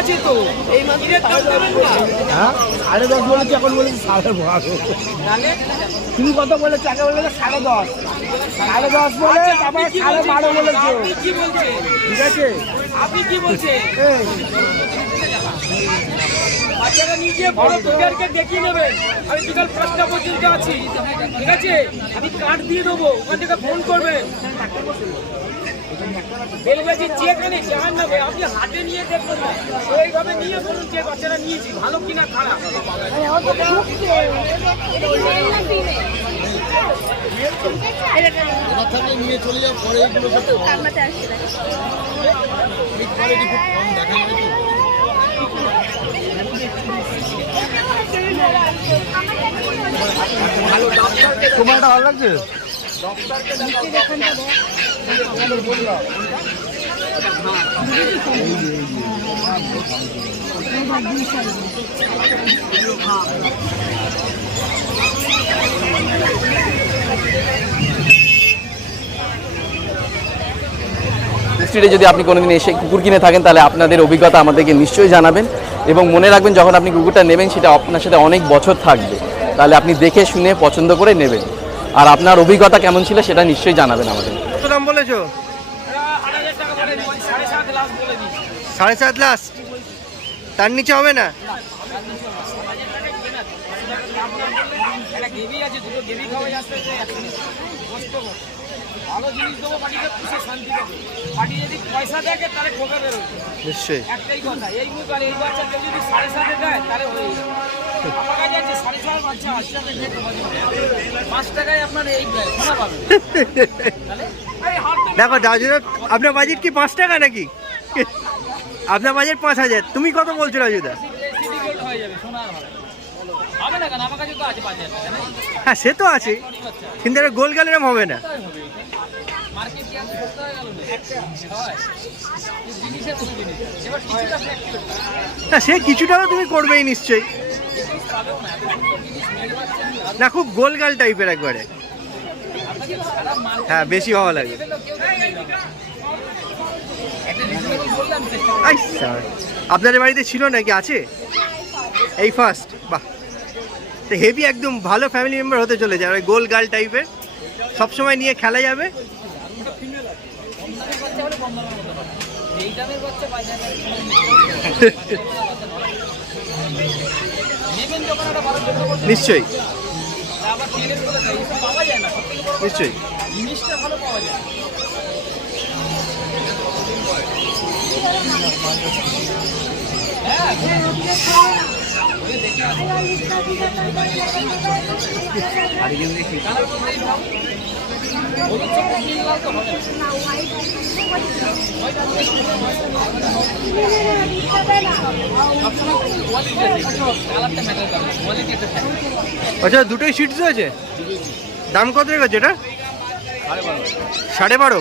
আছে তো এই মাছের দাম দেবেন না। হ্যাঁ 10.5 বলেছি, এখন বলেছি 12.5। তুমি কত বলেছো? আগে বলেছো 10.5, 10.5 বলে তারপর 12.5 বলেছো। আপনি কি বলছেন? ঠিক আছে, আপনি কি বলছেন? এই বাচ্চারা নিজে বড় প্লেয়ারকে দেখিয়ে নেবেন। আমি বিকাল 5টা পর্যন্ত আছি, ঠিক আছে? আমি কার্ড দিয়ে দেবো, ওখান থেকে ফোন করবেন। বেলগাছি চেক এনে জাহান নেবে, আপনি হাতে নিয়ে দেখবেন না, ওইভাবে নিয়ে বলুন যে বাচ্চারা নিয়েছি ভালো কিনা খারাপ। নিয়ে চলে যাওয়ার পরে এগুলো খুব কম দেখা তোমার এটা ভালো লাগছে? স্ট্রিটে যদি আপনি কোনোদিন এসে কুকুর কিনে থাকেন তাহলে আপনাদের অভিজ্ঞতা আমাদেরকে নিশ্চয়ই জানাবেন, এবং মনে রাখবেন যখন আপনি কুকুরটা নেবেন সেটা আপনার সাথে অনেক বছর থাকবে, তাহলে আপনি দেখে শুনে পছন্দ করে নেবেন। আর আপনার অভিজ্ঞতা কেমন ছিল সেটা নিশ্চয়ই জানাবেন আমাদের। কত দাম বলেছো? 8,000 টাকা বলে দিচ্ছি, 7.5 লাখ বলে দিচ্ছি। 7.5 লাস্ট, তার নিচে হবে না? একটা গেবি আছে, দুটো গেবি খাওয়া যাচ্ছে, কষ্ট করে ভালো জিনিস দেবো, পাটিকে খুশি শান্তি পাবে। পাটি যদি পয়সা দেখে তাহলে ঠকে বেরোবে। নিশ্চয়ই একটাই কথা, এই মুখ আর এই বাচ্চা কেউ যদি 7.5 দেয় তাহলে হয়ে যাবে। আমার কাছে আছে 7.5 বাচ্চা আসছে, 5 টাকায় আপনার এই শোনা পাবেন। দেখো রাজুদা, আপনার বাজেট কি 5 টাকা নাকি? আপনার বাজেট 5,000, তুমি কত বলছো রাজুদা? হয়ে যাবে, শোনা আর হবে না কেন? আমার কাছে তো আছে 5,000 টাকা। হ্যাঁ সে তো আছে, কিন্তু এটা গোল গাল এরম হবে না। মার্কেট কি আর সস্তা হয়ে গেল না? হয় জিনিসের কোনো জিনিস এবার কিছুটা ফ্লেক্সিবল না সে কিছুটাও তুমি করবেই নিশ্চয়ই। পাবেও না, এত সুন্দর জিনিস মেল পাচ্ছেন না খুব গোল গাল টাইপের একবারে। আপনাকে সারা মাল হ্যাঁ বেশি ভালো লাগে। কেউ একটা রিজনেবল বললাম চেষ্টা আচ্ছা, আপনাদের বাড়িতে ছিল নাকি? আছে এই ফার্স্ট? বাহ, তো হেভি একদম ভালো ফ্যামিলি মেম্বার হতে চলে যায়, গোল গাল টাইপের, সবসময় নিয়ে খেলা যাবে। বাচ্চা হলে কম দামের মতো হবে। এই দামের বাচ্চা বাজারে নেবেন যখন একটা ভালো জন্য করতে নিশ্চয়ই আবার তেলের করে দেয়, এইসব পাওয়া যায় না। সবথেকে বড় কথা, নিশ্চয়ই। জিনিসটা ভালো পাওয়া যায়। আচ্ছা দুটোই সিটস আছে, দাম কত রেখেছে এটা? 12.5।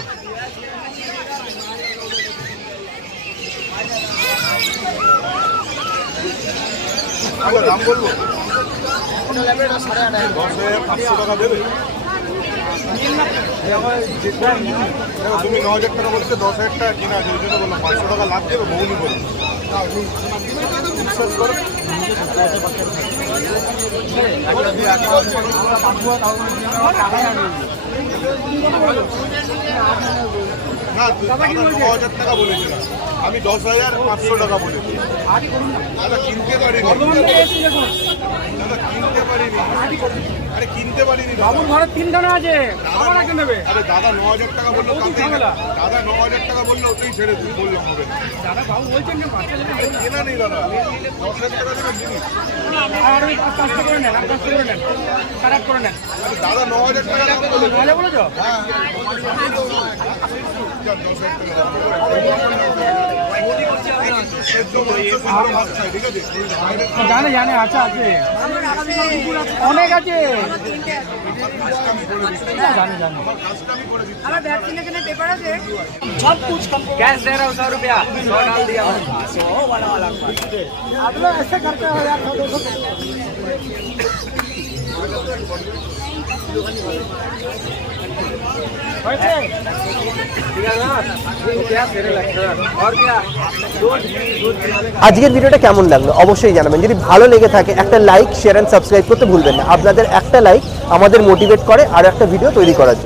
দাম বলবো 500 টাকা দেবে। তুমি 9,000 টাকা বলতে 10,000 টাকা কিনা আছে, ওই জন্য বললাম 500 টাকা লাভ দেবে বহুনি করে। বিশ্বাস করো না, দাদা 9,000 টাকা বলেছিলাম, আমি 10,500 টাকা বলেছি। দাদা কিনতে পারিনি, দাদা কিনতে পারিনি, আরে কিনতে পারিনি বাবুর ঘরের 3 দানা আছে, আমার আগে নেবে। আরে দাদা 9,000 টাকা বললো, দাদা 9,000 টাকা বললো, ওটাই ছেড়ে দিই বললাম হবে না। দাদা বাবু বলছেন যে বাচ্চা নেবে, কেনা নেই দাদা, 10,000 টাকা দেবেন জিনিস। আর ওই 500 করে নেন, 500 করে নেন, খারাপ করে নেন। আরে দাদা 9,000 টাকা দাম বলে। ভালো বলেছো? হ্যাঁ 10,000 টাকা ঠিক আছে। জানে জানে, আচ্ছা আছে, অনেক আছে, জানে জানে। कैश दे रहा हूँ 100 रुपया, 100 डाल दिया, 100 वाला आप लोग ऐसे करते हो यार, 200 আজকের ভিডিওটা কেমন লাগলো অবশ্যই জানাবেন। যদি ভালো লেগে থাকে একটা লাইক, শেয়ার অ্যান্ড সাবস্ক্রাইব করতে ভুলবেন না। আপনাদের একটা লাইক আমাদের মোটিভেট করে আর একটা ভিডিও তৈরি করার জন্য।